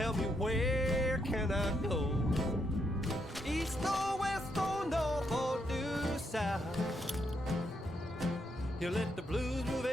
Tell me where can I go? East or west or north or due south? You let the blues move